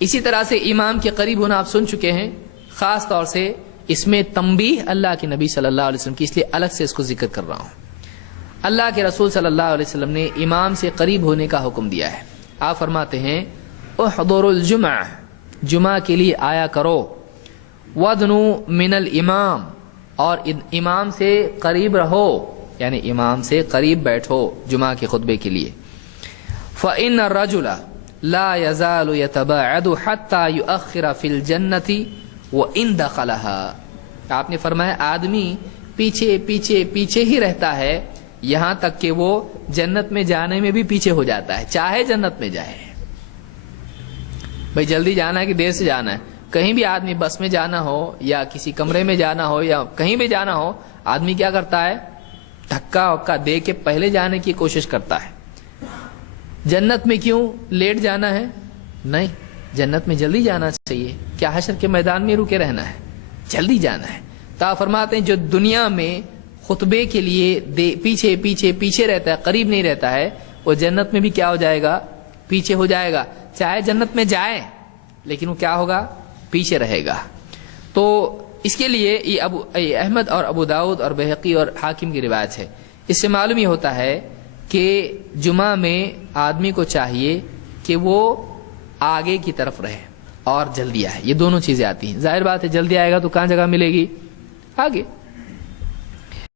اسی طرح سے امام کے قریب ہونا آپ سن چکے ہیں، خاص طور سے اس میں تنبیہ اللہ کے نبی صلی اللہ علیہ وسلم کی، اس لیے الگ سے اس کو ذکر کر رہا ہوں۔ اللہ کے رسول صلی اللہ علیہ وسلم نے امام سے قریب ہونے کا حکم دیا ہے۔ آپ فرماتے ہیں احضروا الجمعہ، جمعہ کے لیے آیا کرو، وادنوا من الامام، اور امام سے قریب رہو، یعنی امام سے قریب بیٹھو جمعہ کے خطبے کے لیے۔ فإن الرجل لا يزال يتباعد حتى يؤخر في الجنة وإن دخلها، آپ نے فرمایا آدمی پیچھے پیچھے پیچھے ہی رہتا ہے یہاں تک کہ وہ جنت میں جانے میں بھی پیچھے ہو جاتا ہے، چاہے جنت میں جائے۔ بھئی جلدی جانا ہے کہ دیر سے جانا ہے؟ کہیں بھی آدمی بس میں جانا ہو یا کسی کمرے میں جانا ہو یا کہیں بھی جانا ہو، آدمی کیا کرتا ہے؟ دھکا وکا دے کے پہلے جانے کی کوشش کرتا ہے۔ جنت میں کیوں لیٹ جانا ہے؟ نہیں، جنت میں جلدی جانا چاہیے۔ کیا حشر کے میدان میں رکے رہنا ہے؟ جلدی جانا ہے۔ تو فرماتے ہیں جو دنیا میں خطبے کے لیے پیچھے پیچھے پیچھے رہتا ہے، قریب نہیں رہتا ہے، وہ جنت میں بھی کیا ہو جائے گا؟ پیچھے ہو جائے گا۔ چاہے جنت میں جائے لیکن وہ کیا ہوگا؟ پیچھے رہے گا۔ تو اس کے لیے یہ احمد اور ابو داؤد اور بہقی اور حاکم کی روایت ہے۔ اس سے معلوم یہ ہوتا ہے کہ جمعہ میں آدمی کو چاہیے کہ وہ آگے کی طرف رہے اور جلدی آئے، یہ دونوں چیزیں آتی ہیں۔ ظاہر بات ہے جلدی آئے گا تو کہاں جگہ ملے گی؟ آگے۔